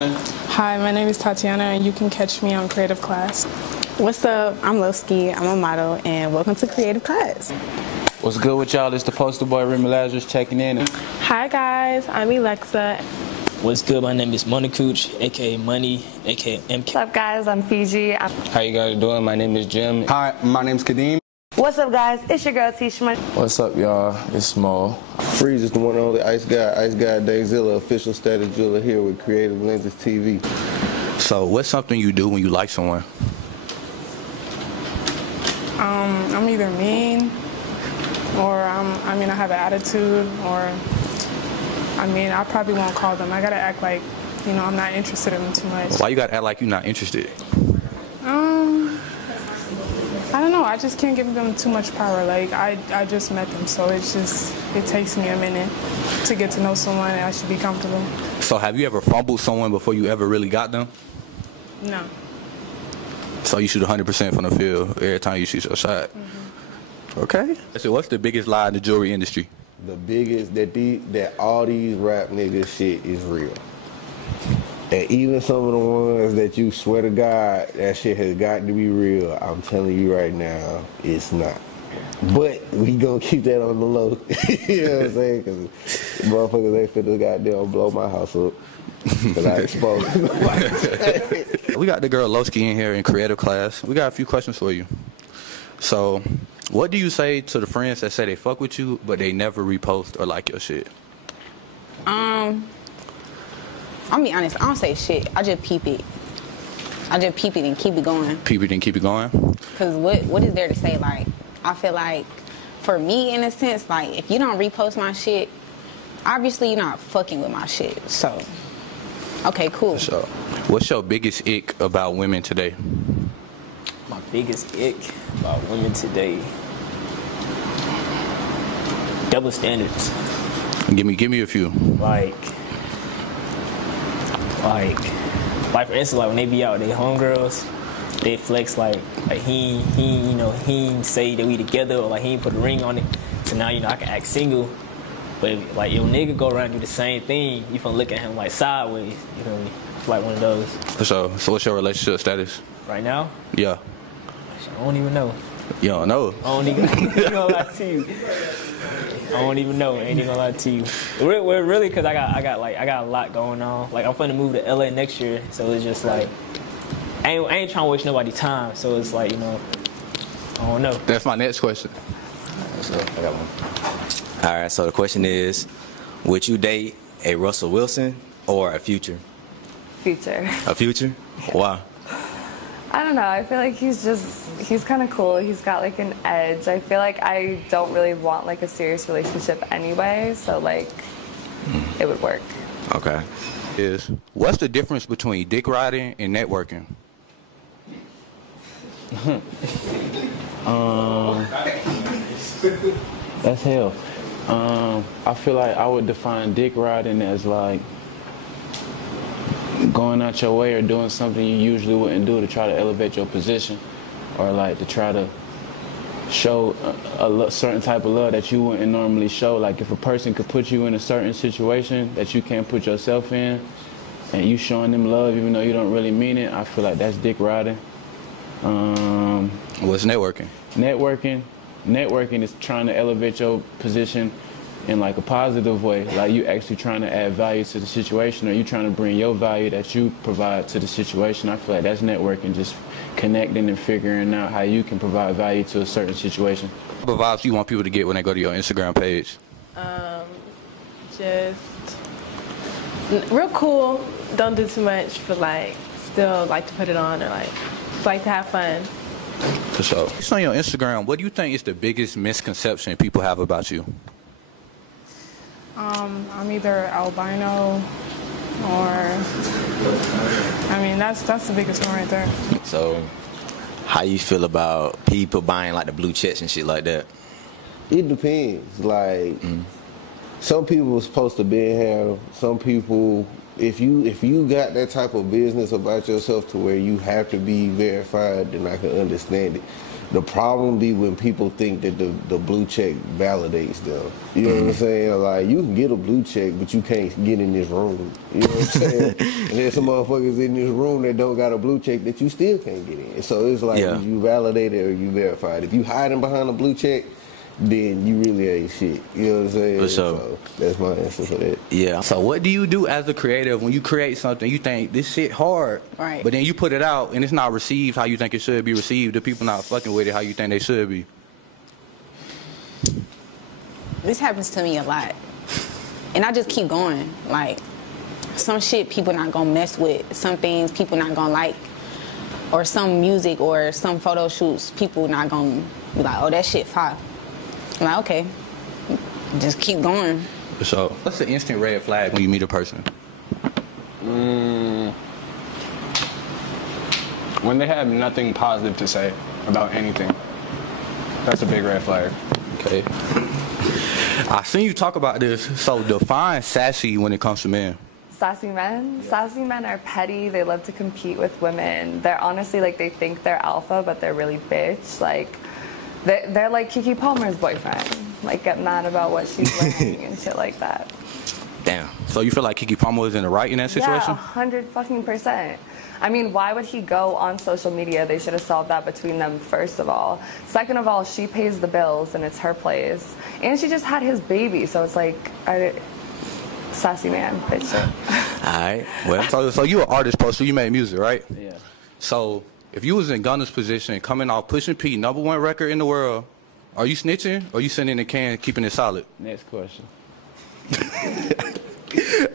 Hi, my name is Tatiana, and you can catch me on Creative Class. What's up? I'm Lowski. I'm a model, and welcome to Creative Class. What's good with y'all? It's the poster boy Remy Lazarus checking in. Hi guys, I'm Alexa. What's good? My name is Money Cooch, aka Money, aka MK. What's up, guys? I'm Fiji. How you guys doing? My name is Jim. Hi, my name's Kadeem. What's up, guys? It's your girl Tishma. What's up, y'all? It's Small. Freeze is the one and only Ice Guy ZAZA, official status jeweler here with Creative Lenses TV. So, what's something you do when you like someone? I'm either mean, or I have an attitude, or I probably won't call them. I gotta act like, I'm not interested in them too much. Why you gotta act like you're not interested? I don't know. I just can't give them too much power. Like, I just met them, so it takes me a minute to get to know someone, and I should be comfortable. So have you ever fumbled someone before you ever really got them? No. So you shoot 100% from the field every time you shoot your shot? Mm-hmm. Okay. So what's the biggest lie in the jewelry industry? The biggest, that all these rap niggas shit is real. And even some of the ones that you swear to God, that shit has got to be real, I'm telling you right now, it's not. But we gonna keep that on the low. You know what I'm saying? Because motherfuckers ain't finna goddamn blow my house up. Because I exposed We got the girl Lowski in here in Creative Class. We got a few questions for you. So, what do you say to the friends that say they fuck with you, but they never repost or like your shit? I'll be honest, I don't say shit. I just peep it. I just peep it and keep it going. Peep it and keep it going? Because what is there to say? Like, I feel like, for me, in a sense, like, if you don't repost my shit, obviously you're not fucking with my shit. So, okay, cool. So, what's your biggest ick about women today? My biggest ick about women today. Double standards. Give me a few. Like for instance, like when they be out, they homegirls, they flex like he ain't say that we together, or like he ain't put a ring on it. So now I can act single, but if, like your nigga go around and do the same thing, you finna look at him like sideways. You feel me? It's like one of those. So what's your relationship status? Right now? Yeah. I don't even know. You don't know? I don't even gonna lie to you. I don't even know. I ain't even gonna lie to you. We're really, cause I got a lot going on. Like I'm finna move to LA next year, so it's just like I ain't trying to waste nobody's time. So it's like I don't know. That's my next question. So I got one. All right. So the question is, would you date a Russell Wilson or a Future? Future. A Future? Why? I don't know. I feel like he's kind of cool. He's got like an edge. I feel like I don't really want like a serious relationship anyway, so like it would work. Okay. What's the difference between dick riding and networking? That's hell. I feel like I would define dick riding as like going out your way or doing something you usually wouldn't do to try to elevate your position, or like to try to show a certain type of love that you wouldn't normally show. Like if a person could put you in a certain situation that you can't put yourself in, and you showing them love even though you don't really mean it, I feel like that's dick riding. What's networking? Networking is trying to elevate your position in like a positive way, like you actually trying to add value to the situation, or you trying to bring your value that you provide to the situation. I feel like that's networking, just connecting and figuring out how you can provide value to a certain situation. What vibes do you want people to get when they go to your Instagram page? Just real cool, don't do too much, but like still like to put it on, or like to have fun. For sure. So on your Instagram, what do you think is the biggest misconception people have about you? I'm either albino, or that's the biggest one right there. So, how you feel about people buying like the blue checks and shit like that? It depends. Like, some people are supposed to be in here. Some people, if you got that type of business about yourself to where you have to be verified, then I can understand it. The problem be when people think that the blue check validates them. You know what I'm saying? Like, you can get a blue check, but you can't get in this room. You know what I'm saying? And there's some motherfuckers in this room that don't got a blue check that you still can't get in. So it's like, you validated or you verified. If you hiding behind a blue check, then you really ain't shit. You know what I'm saying? For sure. So that's my answer for that. Yeah. So what do you do as a creative when you create something, you think this shit hard, Right. but then you put it out and it's not received how you think it should be received, the people not fucking with it how you think they should be? This happens to me a lot. And I just keep going. Like, some shit people not gonna mess with. Some things people not gonna like. Or some music or some photo shoots, people not gonna be like, oh, that shit fire. I'm like, okay, just keep going. So, what's the instant red flag when you meet a person? When they have nothing positive to say about anything. That's a big red flag. Okay. I seen you talk about this. So define sassy when it comes to men. Sassy men? Sassy men are petty. They love to compete with women. They're honestly like, they think they're alpha, but they're really bitch. Like, they're like Keke Palmer's boyfriend. Like, get mad about what she's wearing and shit like that. Damn. So you feel like Keke Palmer was in the right in that situation? Yeah, 100%. I mean, why would he go on social media? They should have solved that between them, first of all. Second of all, she pays the bills and it's her place. And she just had his baby, so it's like, sassy man, bitch shit. All right. Well, So you an artist, so you make music, right? Yeah. So if you was in Gunna's position, coming off Pushing P, #1 record in the world, are you snitching or you sitting in the can keeping it solid? Next question.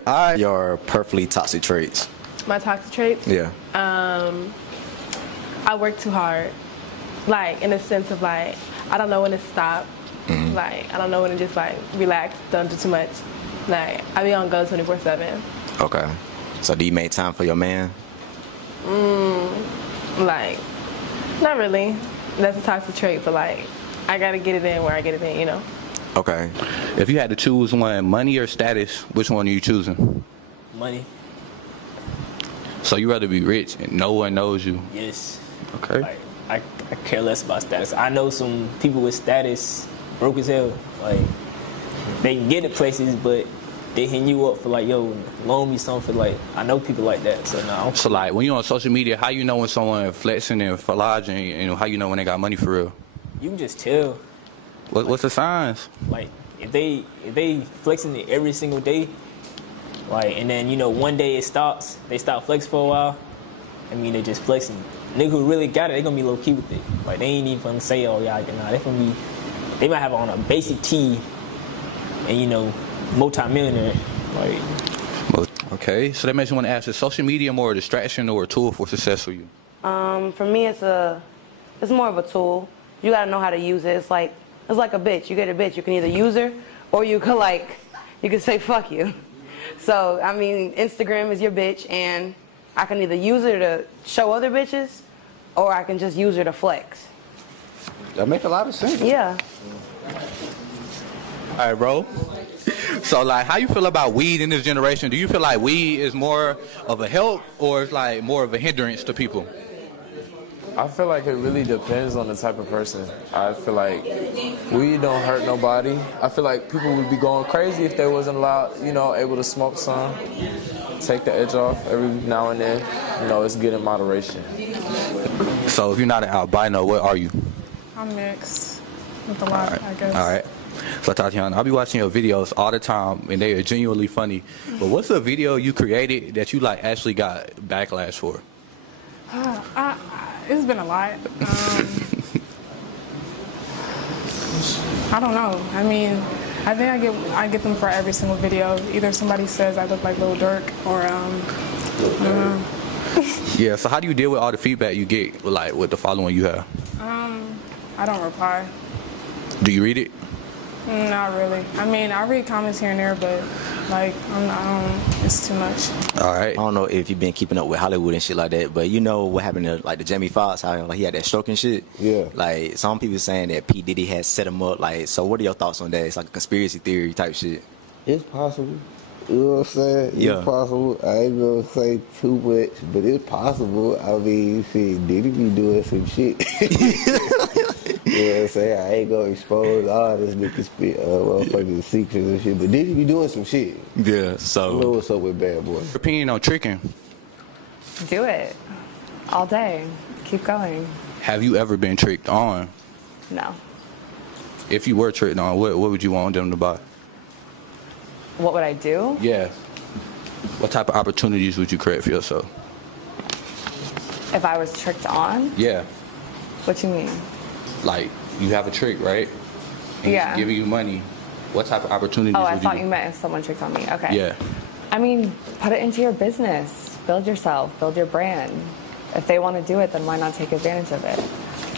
All right. Your perfectly toxic traits. My toxic traits? Yeah. I work too hard. Like, in the sense of, like, I don't know when to stop. Mm-hmm. Like, I don't know when to just, like, relax, don't do too much. Like, I be on go 24/7. Okay. So do you make time for your man? Like, not really. That's a toxic trait, but, like, I gotta get it in where I get it in, you know? Okay. If you had to choose one, money or status, which one are you choosing? Money. So you rather be rich and no one knows you? Yes. Okay. Like, I care less about status. I know some people with status broke as hell. Like, they can get to places, but they hitting you up for like, yo, loan me something. Like, I know people like that. So no. So like, when you're on social media, how you know when someone flexing and flogging, and how you know when they got money for real? You can just tell. What's the signs? Like, if they flexing it every single day, like, and then, you know, one day it stops, they stop flexing for a while, I mean, they just flexing. Nigga who really got it, they gonna be low key with it. Like, they ain't even gonna say, oh yeah, nah, they might have on a basic tee and, you know, multi-millionaire. Like, okay, so that makes me want to ask, is social media more a distraction or a tool for success for you? For me, it's more of a tool. You gotta know how to use it. It's like a bitch. You get a bitch, you can either use her or you can say fuck you. So, I mean, Instagram is your bitch, and I can either use her to show other bitches or I can just use her to flex. That makes a lot of sense. Yeah. All right, bro. So, like, how you feel about weed in this generation? Do you feel like weed is more of a help or it's like more of a hindrance to people? I feel like it really depends on the type of person. I feel like weed don't hurt nobody. I feel like people would be going crazy if they wasn't allowed, you know, able to smoke some. Take the edge off every now and then. You know, it's good in moderation. So if you're not an albino, what are you? I'm mixed with a lot, I guess. All right. So Tatiana, I'll be watching your videos all the time, and they are genuinely funny. But what's a video you created that you like actually got backlash for? It's been a lot. I don't know. I mean, I think I get them for every single video. Either somebody says I look like Lil Durk, or I don't know. Yeah. So how do you deal with all the feedback you get, like with the following you have? I don't reply. Do you read it? Not really. I mean, I read comments here and there, but like, it's too much. All right. I don't know if you've been keeping up with Hollywood and shit like that, but you know what happened to like the Jamie Foxx, how like, he had that stroke and shit? Yeah. Like, some people saying that P. Diddy had set him up. Like, so what are your thoughts on that? It's like a conspiracy theory type shit. It's possible. You know what I'm saying? Yeah. It's possible. I ain't gonna say too much, but it's possible. I mean, shit, Diddy be doing some shit. know what I'm saying? I ain't gonna expose all this nigga spit motherfucking secrets and shit. But Diddy be doing some shit. Yeah, so. I know what's up with Bad Boy. Your opinion on tricking? Do it. All day. Keep going. Have you ever been tricked on? No. If you were tricked on, what would you want them to buy? What would I do? Yeah. What type of opportunities would you create for yourself? If I was tricked on? Yeah. What you mean? Like, you have a trick, right? And Yeah. he's giving you money. What type of opportunities Oh, would I you thought you meant if someone tricked on me. Okay. Yeah. I mean, put it into your business. Build yourself. Build your brand. If they want to do it, then why not take advantage of it?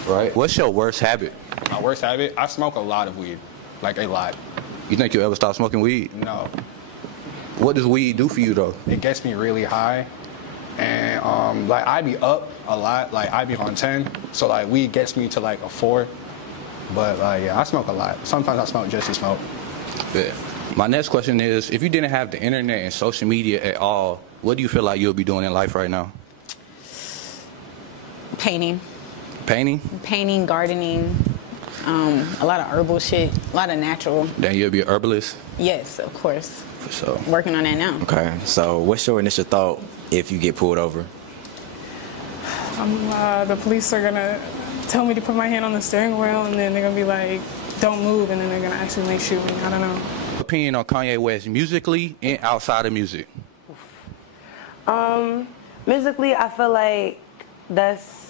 Right. What's your worst habit? My worst habit? I smoke a lot of weed. Like, a lot. You think you'll ever stop smoking weed? No. What does weed do for you, though? It gets me really high. And, like, I be up a lot. Like, I be on 10. So, like, weed gets me to, like, a 4. But, like, yeah, I smoke a lot. Sometimes I smoke just to smoke. Yeah. My next question is, if you didn't have the internet and social media at all, what do you feel like you'll be doing in life right now? Painting. Painting? Painting, gardening, a lot of herbal shit, a lot of natural. Then you'll be an herbalist? Yes, of course. For sure. Working on that now. Okay, so what's your initial thought if you get pulled over? The police are gonna tell me to put my hand on the steering wheel, and then they're gonna be like, don't move, and then they're gonna actually make shoot me. I don't know. Opinion on Kanye West musically and outside of music? Musically, I feel like that's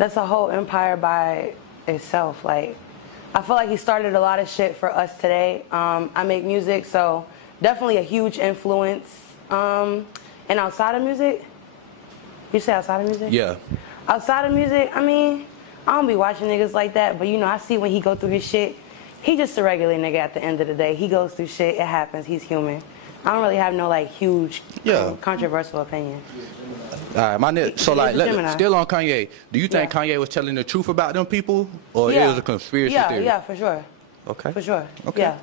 a whole empire by itself. Like, I feel like he started a lot of shit for us today. I make music, so definitely a huge influence. And outside of music, you say outside of music? Yeah. Outside of music, I mean, I don't be watching niggas like that, but you know, I see when he go through his shit. He just a regular nigga at the end of the day. He goes through shit, it happens, he's human. I don't really have no like huge controversial opinion. All right, so like, still on Kanye, do you think Kanye was telling the truth about them people, or it was a conspiracy theory? Yeah, for sure. Okay. For sure. Okay. Yeah.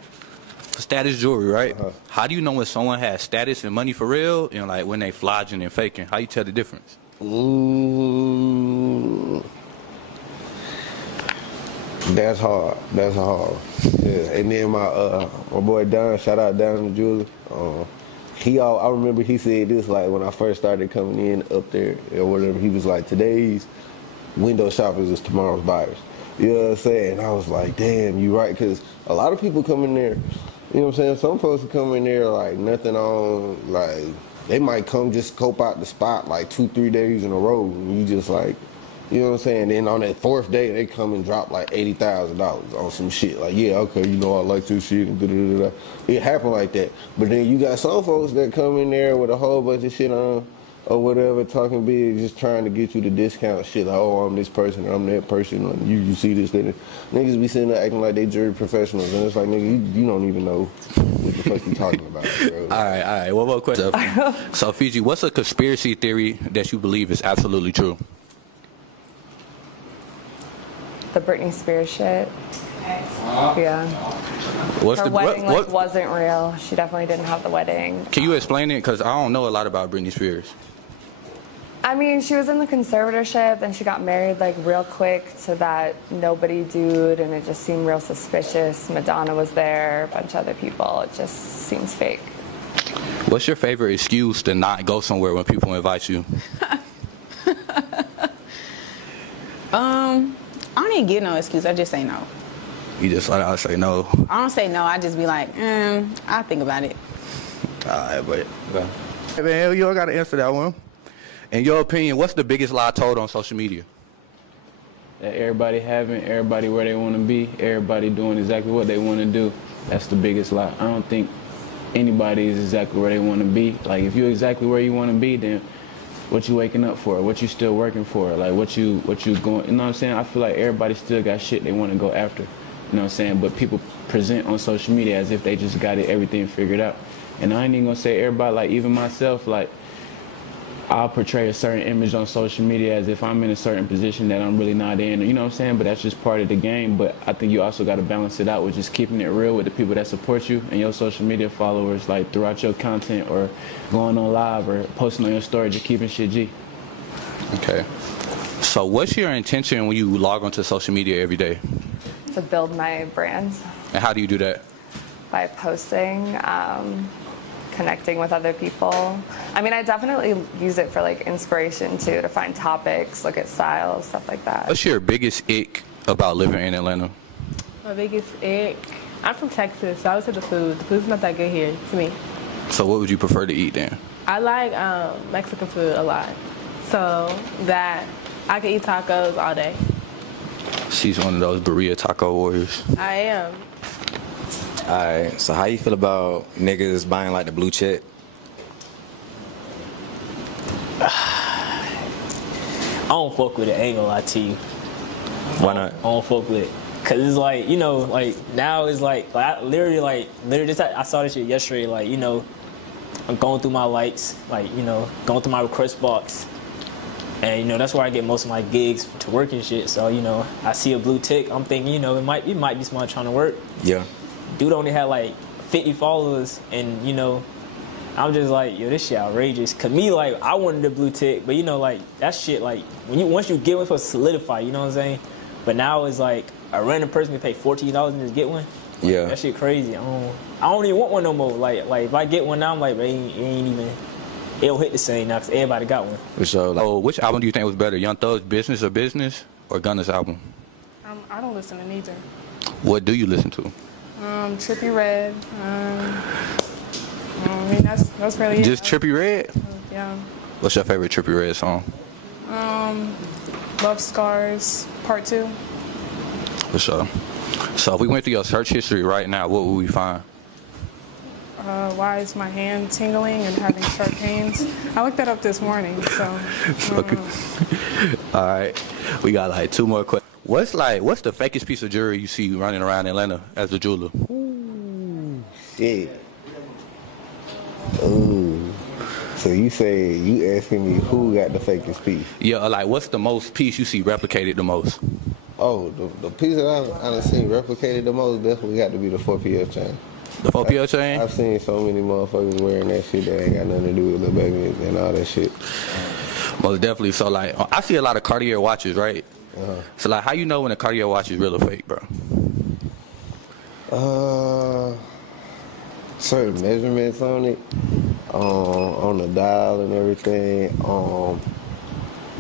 Status jewelry, right? How do you know when someone has status and money for real, and like when they flogging and faking? How you tell the difference? Ooh. That's hard. That's hard. Yeah. And then my boy Don, shout out Don the jeweler. I remember he said this like when I first started coming in up there or whatever. He was like, today's window shoppers is tomorrow's buyers. You know what I'm saying? And I was like, damn, you right, because a lot of people come in there. You know what I'm saying? Some folks come in there like nothing on, like they might come just cope out the spot like 2-3 days in a row, and you just like. You know what I'm saying? Then on that 4th day, they come and drop like $80,000 on some shit. Like, yeah, okay, you know I like this shit. And da-da-da-da. It happened like that. But then you got some folks that come in there with a whole bunch of shit on or whatever, talking big, just trying to get you to discount shit. Like, oh, I'm this person, I'm that person. Like, you see this, that. Niggas be sitting there acting like they jury professionals. And it's like, nigga, you don't even know what the fuck you talking about, bro. All right. One more question. So, Fiji, what's a conspiracy theory that you believe is absolutely true? The Britney Spears shit. Yeah. Her wedding wasn't real. She definitely didn't have the wedding. Can you explain it? Because I don't know a lot about Britney Spears. I mean, she was in the conservatorship, and she got married like real quick to that nobody dude, and it just seemed real suspicious. Madonna was there, a bunch of other people. It just seems fake. What's your favorite excuse to not go somewhere when people invite you? I don't even give no excuse. I just say no. You just like I say no. I don't say no. I just be like, I'll think about it. All right, but hey man, you all got to answer that one. In your opinion, what's the biggest lie told on social media? That everybody having, everybody where they want to be, everybody doing exactly what they want to do. That's the biggest lie. I don't think anybody is exactly where they want to be. Like if you're exactly where you want to be, then what you waking up for, what you still working for, like what you going, you know what I'm saying? I feel like everybody still got shit they want to go after, you know what I'm saying? But people present on social media as if they just got everything figured out. And I ain't even gonna say everybody, like even myself, like I'll portray a certain image on social media as if I'm in a certain position that I'm really not in, you know what I'm saying? But that's just part of the game. But I think you also got to balance it out with just keeping it real with the people that support you and your social media followers, like throughout your content or going on live or posting on your story, just keeping shit G. Okay. So what's your intention when you log onto social media every day? To build my brand. And how do you do that? By posting, connecting with other people. I mean, I definitely use it for like inspiration too, to find topics, look at styles, stuff like that. What's your biggest ick about living in Atlanta? My biggest ick, I'm from Texas, so I would say the food. The food's not that good here to me. So what would you prefer to eat then? I like Mexican food a lot, so that I can eat tacos all day. She's one of those burrito taco warriors. I am. Alright, so how you feel about niggas buying like the blue check? I don't fuck with it, I ain't gonna lie to you. Why not? I don't fuck with it. Cause it's like, you know, like now it's like I literally just I saw this shit yesterday, like, you know, I'm going through my likes, like, you know, going through my request box. And, you know, that's where I get most of my gigs to work and shit. So, you know, I see a blue tick, I'm thinking, you know, it might be somebody trying to work. Yeah. Dude only had like 50 followers, and, you know, I'm just like, yo, this shit outrageous. Cause me, like, I wanted the blue tick, but, you know, like, that shit, like, once you get one, it's supposed to solidify, you know what I'm saying? But now it's like a random person can pay $14 and just get one. Like, yeah. That shit crazy. I don't even want one no more. Like if I get one now, I'm like, it ain't even. It'll hit the same now because everybody got one. So, like, which album do you think was better, Young Thug's Business or Business or Gunna's album? I don't listen to neither. What do you listen to? Trippie Redd. I mean, that's really Just Trippie Redd? Yeah. What's your favorite Trippie Redd song? Love Scars Part 2. For sure. So if we went through your search history right now, what would we find? Why is my hand tingling and having sharp pains? I looked that up this morning, so. Okay. All right. We got like 2 more questions. What's the fakest piece of jewelry you see running around Atlanta as a jeweler? Ooh, shit. Ooh. So you asking me who got the fakest piece? Yeah, like what's the most piece you see replicated the most? Oh, the piece that I done seen replicated the most definitely got to be the 4PL chain. The 4PL chain? I've seen so many motherfuckers wearing that shit that ain't got nothing to do with the baby and all that shit. Most definitely. So like, I see a lot of Cartier watches, right? So like, how you know when a Cartier watch is real or fake, bro? Certain measurements on it, on the dial and everything.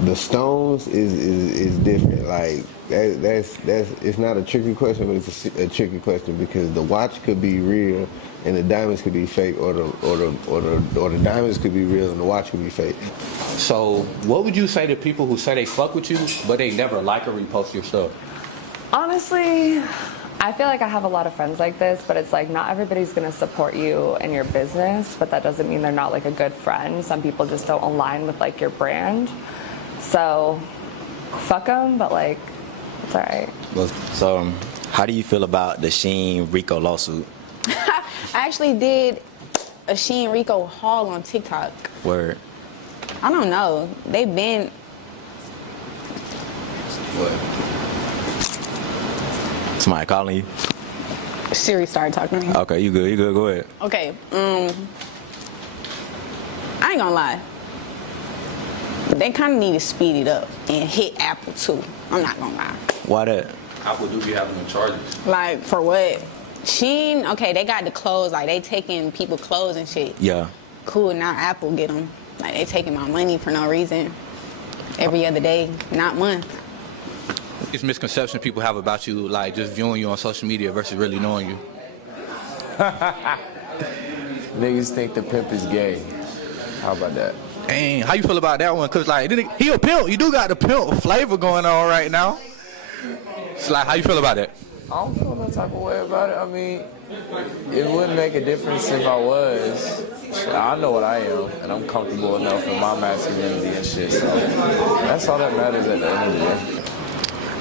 The stones is different. Like that's it's not a tricky question, but it's a tricky question because the watch could be real and the diamonds could be fake, or the diamonds could be real and the watch could be fake. So what would you say to people who say they fuck with you but they never like or repost your stuff? Honestly, I feel like I have a lot of friends like this, but it's like not everybody's gonna support you in your business, but that doesn't mean they're not like a good friend. Some people just don't align with like your brand. So, fuck them, but like, it's alright. So, how do you feel about the Sheen Rico lawsuit? I actually did a Sheen Rico haul on TikTok. Word. I don't know. They've been. What? Somebody calling you? Siri started talking to me. Okay, you good, go ahead. Okay, I ain't gonna lie. They kind of need to speed it up and hit Apple too. I'm not gonna lie. Why that? Apple do be having the charges. Like, for what? Shein, okay, they got the clothes. Like, they taking people clothes and shit. Yeah. Cool, now Apple get them. Like, they taking my money for no reason. Every other day, not month. It's misconception people have about you, like just viewing you on social media versus really knowing you. Niggas think the pimp is gay. How about that? Dang, how you feel about that one? Cause like he a pimp. You do got the pimp flavor going on right now. It's like, how you feel about that? I don't feel no type of way about it. I mean, it wouldn't make a difference if I was. I know what I am, and I'm comfortable enough in my masculinity and shit. So that's all that matters at the end of the day.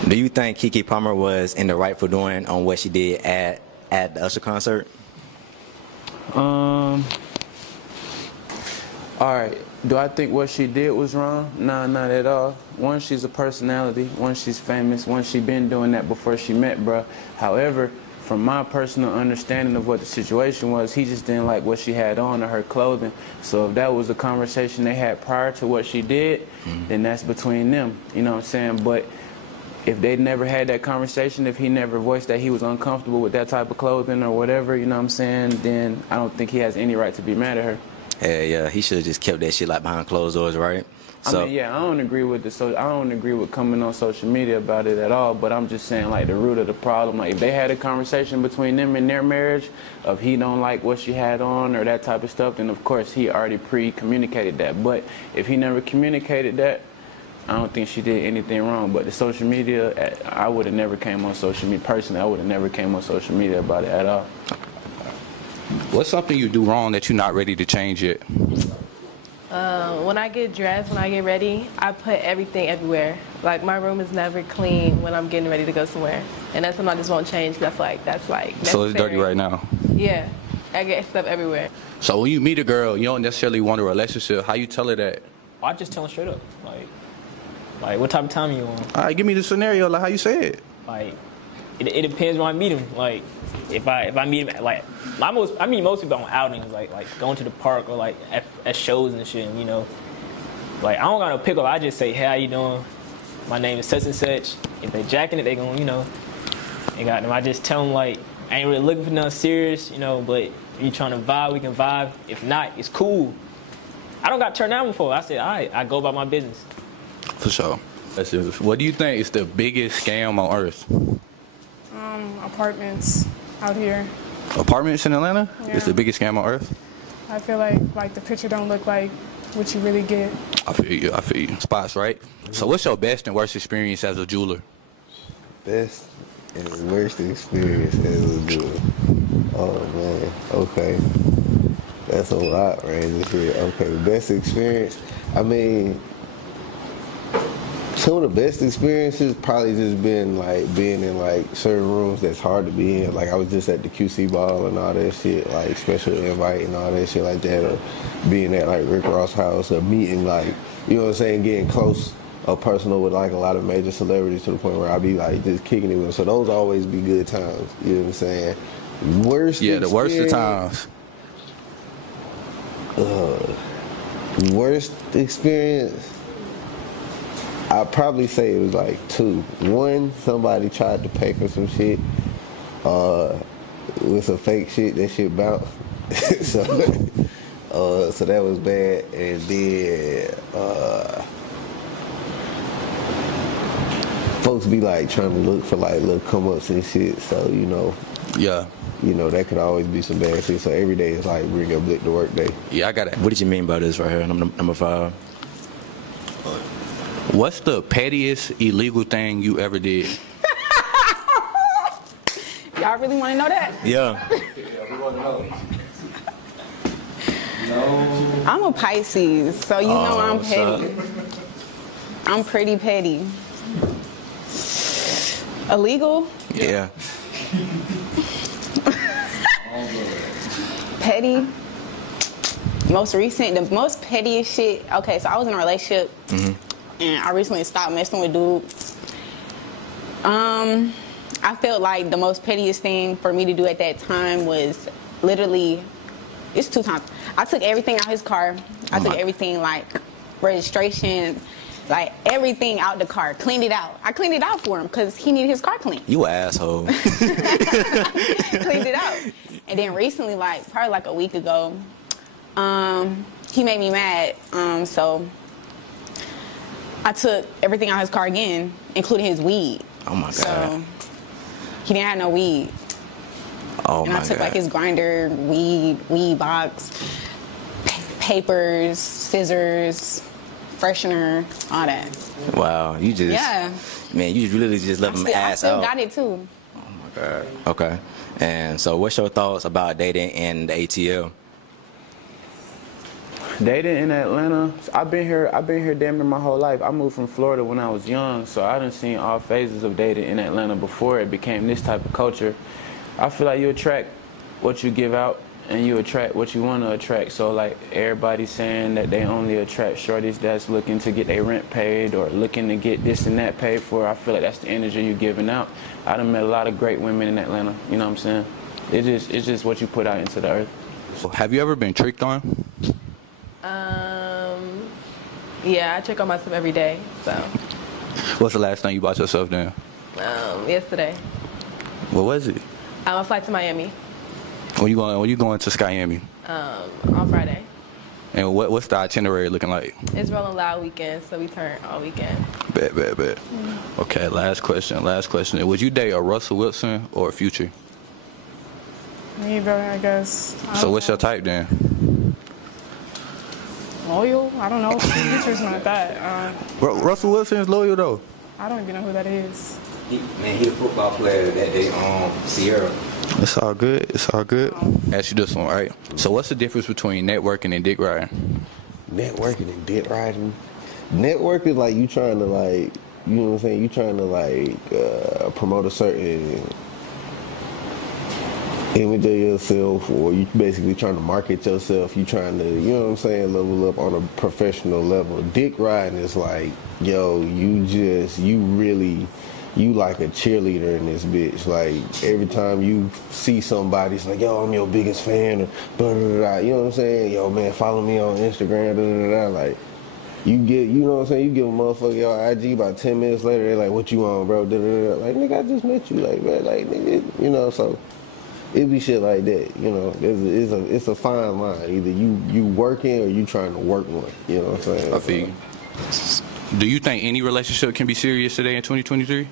Do you think Keke Palmer was in the right for doing on what she did at the Usher concert? All right. Do I think what she did was wrong? Nah, not at all. One, she's a personality. One, she's famous. One, she been doing that before she met bruh. However, from my personal understanding of what the situation was, he just didn't like what she had on or her clothing. So if that was a conversation they had prior to what she did, then that's between them. You know what I'm saying? But if they never had that conversation, if he never voiced that he was uncomfortable with that type of clothing or whatever, you know what I'm saying, then I don't think he has any right to be mad at her. Yeah, he should have just kept that shit like behind closed doors, right? So, I mean, yeah, I don't agree with I don't agree with coming on social media about it at all. But I'm just saying, like, the root of the problem. Like, if they had a conversation between them in their marriage of he don't like what she had on or that type of stuff, then of course he already pre-communicated that. But if he never communicated that, I don't think she did anything wrong. But the social media, I would have never came on social media personally. I would have never came on social media about it at all. What's something you do wrong that you're not ready to change yet? When I get dressed, when I get ready, I put everything everywhere. Like, my room is never clean when I'm getting ready to go somewhere. And that's something I just won't change. That's like necessary. So it's dirty right now? Yeah. I get stuff everywhere. So when you meet a girl, you don't necessarily want a relationship. How you tell her that? I just tell her straight up. Like, what type of time you on? All right, give me the scenario, like how you say it. Like, it depends when I meet him. Like, if I meet him, like, I meet most people on outings, like going to the park or like at shows and shit, you know. Like, I don't got no pickle. I just say, hey, how you doing? My name is such and such. If they jacking it, they gonna, you know, they got them. I just tell them, like, I ain't really looking for nothing serious, you know, but if you trying to vibe, we can vibe. If not, it's cool. I don't got turned down before. I said, all right, I go about my business. For sure. What do you think is the biggest scam on earth? Apartments out here. Apartments in Atlanta? Yeah. It's the biggest scam on earth? I feel like the picture don't look like what you really get. I feel you. Spots, right? So what's your best and worst experience as a jeweler? Best and worst experience as a jeweler. Oh, man. Okay. That's a lot, right? Okay, best experience. I mean, some of the best experiences probably just been like being in like certain rooms that's hard to be in. Like, I was just at the QC ball and all that shit, like special invite and all that shit like that, or being at like Rick Ross' house, or meeting like, you know what I'm saying, getting close or personal with like a lot of major celebrities to the point where I be like just kicking it with them. So those always be good times. You know what I'm saying? Worst experience, the worst of times. Worst experience, I'd probably say it was like two. One, somebody tried to pay for some shit with some fake shit. That shit bounced. So that was bad. And then folks be like trying to look for like little come ups and shit. So, you know. Yeah. You know, that could always be some bad shit. So every day is like bring up the work day. Yeah, I got it. What did you mean by this right here, number 5? What's the pettiest illegal thing you ever did? Y'all really want to know that? Yeah. I'm a Pisces, so you know I'm petty. I'm pretty petty. Illegal? Yeah. Petty. Most recent, the most pettiest shit. Okay, so I was in a relationship, and I recently stopped messing with dudes. I felt like the most pettiest thing for me to do at that time was literally, it's 2 times. I took everything out his car. I took everything, like registration, like everything out the car. Cleaned it out. I cleaned it out for him because he needed his car cleaned. You an asshole. Cleaned it out. And then recently, like probably like a week ago, he made me mad. So I took everything out his car again, including his weed. Oh my God. So he didn't have no weed. Oh my God. And I took like his grinder, weed box, papers, scissors, freshener, all that. Wow, you just, man, you really just let him ass out. I still got it too. Oh my God. Okay. And so what's your thoughts about dating in the ATL? Dating in Atlanta, I've been here damn near my whole life. I moved from Florida when I was young, so I done seen all phases of dating in Atlanta before it became this type of culture. I feel like you attract what you give out, and you attract what you want to attract. So like everybody's saying that they only attract shorties that's looking to get their rent paid or looking to get this and that paid for. I feel like that's the energy you're giving out. I done met a lot of great women in Atlanta. You know what I'm saying? It's just what you put out into the earth. So have you ever been tricked on? Yeah, I check on myself every day. So. What's the last time you bought yourself down? Yesterday. What was it? I'm a flight to Miami. When you going to Skyami? On Friday. And what's the itinerary looking like? It's Rolling Loud weekend, so we turn all weekend. Bet. Okay, last question. Would you date a Russell Wilson or a Future? Neither, I guess. So what's your type then? Loyal? I don't know. Future's not that. Russell Wilson is loyal though. I don't even know who that is. He a football player that they Sierra. It's all good. Ask you this one, right? So what's the difference between networking and dick riding? Networking and dick riding. Network is like you trying to like, you know what I'm saying? You trying to like promote a certain image of yourself, or you basically trying to market yourself. You trying to, you know what I'm saying, level up on a professional level. Dick riding is like, yo, you like a cheerleader in this bitch. Like every time you see somebody, it's like, yo, I'm your biggest fan, or blah, blah, blah, blah. You know what I'm saying? Yo, man, follow me on Instagram, blah, blah, blah. Like you get, you know what I'm saying? You give a motherfucker your IG, about 10 minutes later, they're like, what you on, bro? Blah, blah, blah. Like, nigga, I just met you, like, man, like, nigga, you know. So it be shit like that, you know. It's a fine line. Either you working or you trying to work one. You know what I'm saying? I feel you. Do you think any relationship can be serious today in 2023?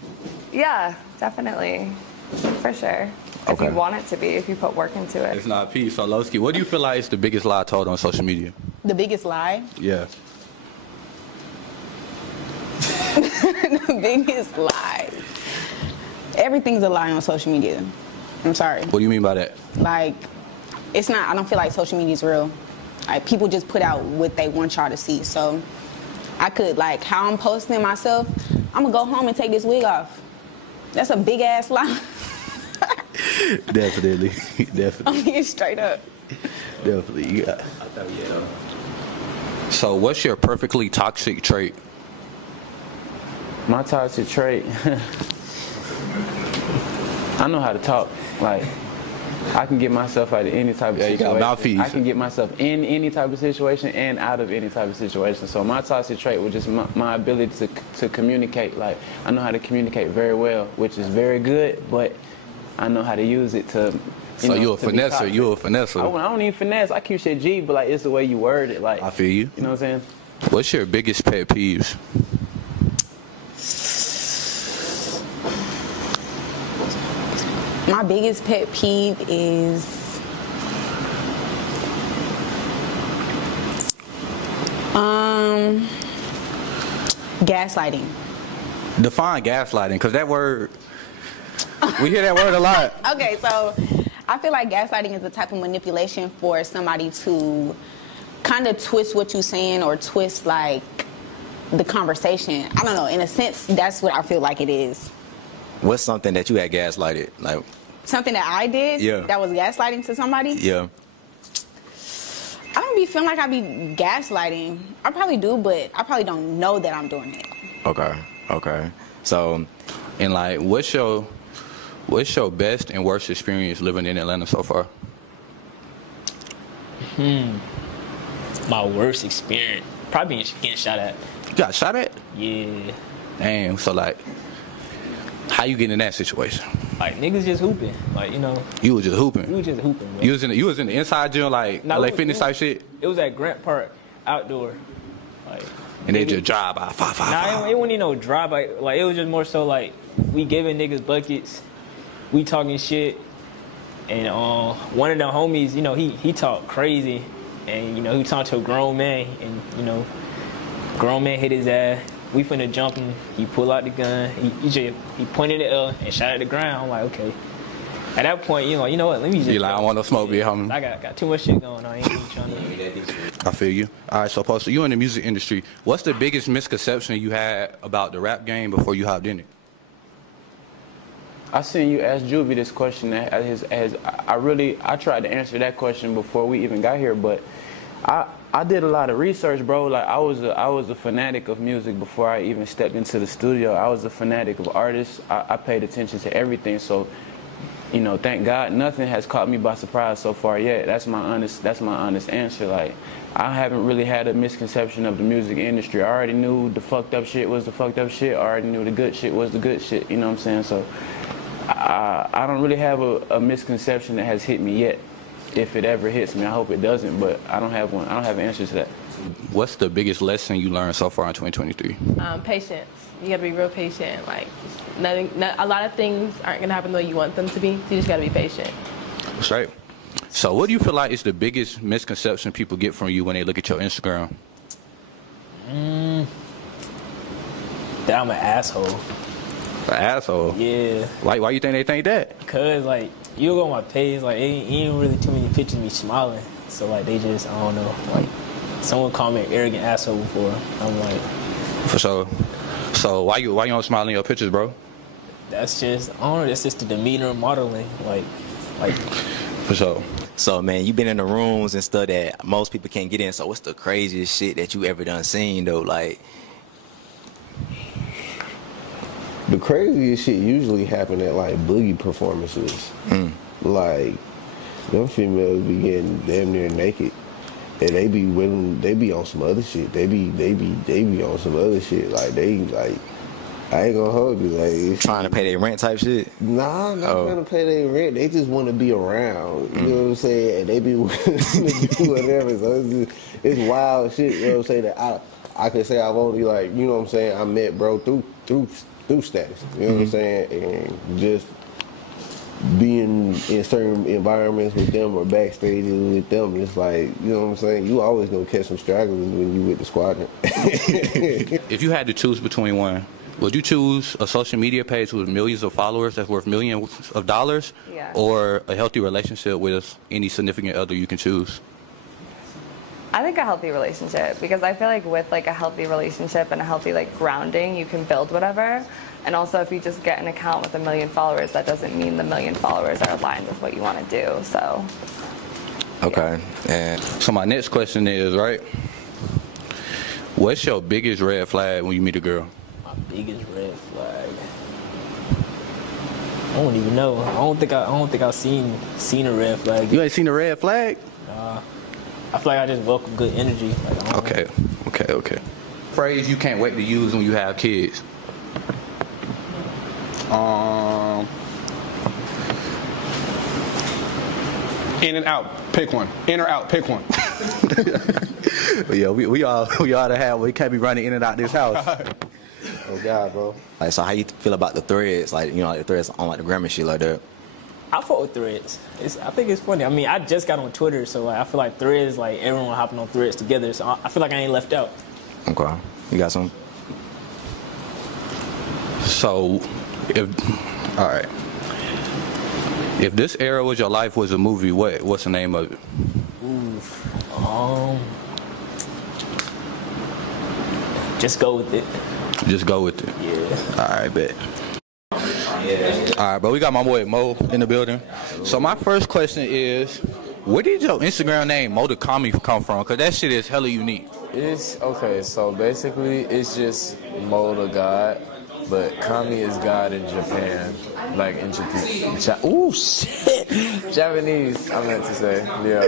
Yeah, definitely. For sure. If you want it to be, if you put work into it. It's not peace. So, Lowski, what do you feel like is the biggest lie told on social media? The biggest lie? Yeah. The biggest lie. Everything's a lie on social media. I'm sorry. What do you mean by that? Like, it's not, I don't feel like social media is real. Like, people just put out what they want y'all to see. So, I could, like, how I'm posting myself, I'm gonna go home and take this wig off. That's a big ass lie. Definitely. I'm being straight up. Definitely. Yeah. I thought, yeah. So, what's your perfectly toxic trait? My toxic trait, I know how to talk. Like, I can get myself out of any type of situation. I can get myself in any type of situation and out of any type of situation. So my toxic trait was just my ability to communicate. Like, I know how to communicate very well, which is very good, but I know how to use it to, So you're a finesser. You're a finesser. I don't even finesse. I keep shit G, but like it's the way you word it. Like, I feel you. You know what I'm saying? What's your biggest pet peeves? My biggest pet peeve is gaslighting. Define gaslighting, because that word, we hear that word a lot. Okay, so I feel like gaslighting is a type of manipulation for somebody to kind of twist what you're saying or twist like the conversation. I don't know, in a sense, that's what I feel like it is. What's something that you had gaslighted? Like something that I did that was gaslighting to somebody? Yeah. I don't be feeling like I be gaslighting. I probably do, but I probably don't know that I'm doing it. Okay. So, and like, what's your best and worst experience living in Atlanta so far? My worst experience, probably getting shot at. You got shot at? Yeah. Damn. So like, how you get in that situation? Like, niggas just hooping. Like, you know. You was just hooping? We was just hooping, bro. You was in the inside gym, like, LA Fitness type shit? It was at Grant Park, outdoor. Like, and they just drive by, five. Nah, it wasn't even no drive by. Like, it was just more so, like, we giving niggas buckets. We talking shit. And one of the homies, you know, he talked crazy. And, you know, he talked to a grown man. And, you know, grown man hit his ass. We finna jump him. He pull out the gun. He pointed it up and shot at the ground. I'm like, okay. At that point, you know what? Let me just. You like, I want no smoke, yeah, homie. I got too much shit going on. I ain't even trying to. I feel you. All right, so Poster, you in the music industry. What's the biggest misconception you had about the rap game before you hopped in it? I seen you ask Juvie this question I tried to answer that question before we even got here, but I did a lot of research, bro. Like I was a fanatic of music before I even stepped into the studio. I was a fanatic of artists. I paid attention to everything. So, you know, thank God nothing has caught me by surprise so far yet. That's my honest answer. Like I haven't really had a misconception of the music industry. I already knew the fucked up shit was the fucked up shit. I already knew the good shit was the good shit. You know what I'm saying? So I don't really have a misconception that has hit me yet. If it ever hits me, I hope it doesn't, but I don't have one. I don't have an answer to that. What's the biggest lesson you learned so far in 2023? Patience. You gotta be real patient. Like, a lot of things aren't gonna happen the way you want them to be, so you just gotta be patient. That's right. So what do you feel like is the biggest misconception people get from you when they look at your Instagram? That I'm an asshole. An asshole? Yeah. Why you think they think that? Because, like, you go on my page, like, ain't really too many pictures of me smiling. So, like, they just, I don't know, like, someone called me an arrogant asshole before. I'm like... For sure. So, why you don't smile in your pictures, bro? That's just, I don't know, that's just the demeanor of modeling. Like... For sure. So, man, you been in the rooms and stuff that most people can't get in. So, what's the craziest shit that you ever done seen, though? Like... The craziest shit usually happen at like boogie performances. Like them females be getting damn near naked, and they be on some other shit. They be on some other shit. Like I ain't gonna hold you. Like trying to pay their rent type shit. Nah, not trying to pay their rent. They just want to be around. You know what I'm saying? And they be willing to do whatever. So it's wild shit. You know what I'm saying? That I can say I've only like, you know what I'm saying? I met bro through status. You know what I'm saying? And just being in certain environments with them or backstage with them, it's like, you know what I'm saying? You always gonna catch some stragglers when you with the squadron. If you had to choose between one, would you choose a social media page with millions of followers that's worth millions of dollars, or a healthy relationship with any significant other you can choose? I think a healthy relationship, because I feel like with like a healthy relationship and a healthy like grounding, you can build whatever. And also if you just get an account with 1 million followers, that doesn't mean the 1 million followers are aligned with what you want to do. So okay. And so my next question is, right, what's your biggest red flag when you meet a girl? My biggest red flag, I don't even know. I don't think I've seen a red flag. You ain't seen a red flag? I feel like I just welcome good energy. Like, Okay. Phrase you can't wait to use when you have kids. In and out, pick one. In or out, pick one. Yeah, we all to have. We can't be running in and out this house. Oh God, bro. Like, so how you feel about the threads? Like, you know, like the threads on like the gram and shit like that. I fuck with threads. I think it's funny. I mean, I just got on Twitter, so like, I feel like threads, like everyone hopping on threads together. So I feel like I ain't left out. Okay, you got some. So, all right. If this era was your life was a movie, what's the name of it? Just go with it. Just go with it. Yeah. All right, bet. All right, bro. We got my boy Mo in the building. So my first question is, where did your Instagram name Mo the Kami come from? Cause that shit is hella unique. It's okay. So basically, it's just Mo the God, but Kami is God in Japan, like in Japan. Ooh, shit. Japanese. I meant to say, yeah.